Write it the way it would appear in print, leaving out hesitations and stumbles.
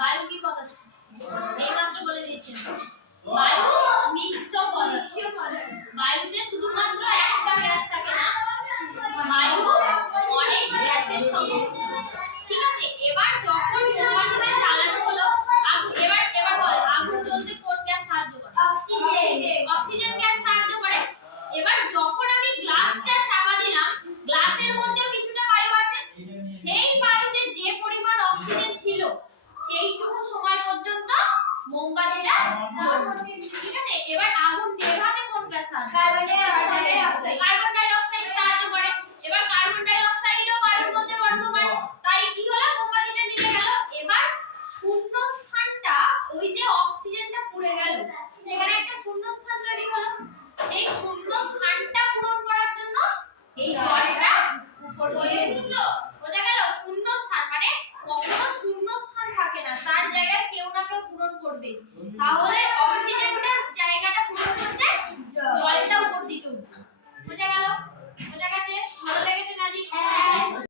বায়ু কি পদার্থ? এইমাত্র বলে দিয়েছেন বায়ু নিঃস্ব পদার্থ। বায়ুতে শুধুমাত্র একটা গ্যাস থাকে না, বায়ু অনেক গ্যাসের সংমিশ্রণ। ঠিক আছে, এবার যখন মোমবাতিটা জ্বালানো হলো, এবার বল আগুন জ্বলতে কোন গ্যাস সাহায্য করে? অক্সিজেন গ্যাস সাহায্য করে। এবার যখন আমি গ্লাসটা চাপা দিলাম, গ্লাসের মধ্যেও কিছুটা বায়ু আছে, সেই বায়ুতে যে পরিমাণ অক্সিজেন ছিল সেইটুকু সময় পর্যন্ত মোমবাতিটা জ্বলবে। ঠিক আছে, এবার আগুন নেভাতে কোন গ্যাস সাহায্য করে? কার্বন ডাই অক্সাইড সাহায্য করে। এবার কার্বন ডাই অক্সাইডও বায়ুর মধ্যে বর্তমান, তাই কি হলো? মোমবাতিটা নিভে গেল। এবার শূন্য স্থানটা, ওই যে অক্সিজেনটা পুড়ে গেল, সেখানে একটা শূন্য স্থান তৈরি হলো। সেই শূন্য স্থানটা পূরণ করার জন্য এই জলটা উপর দিয়ে উঠলো। বোঝা গেল? শূন্য স্থান মানে কখনো শূন্য স্থান থাকে না, তার জায়গায় কেউ না কেউ পূরণ করবে। তাহলে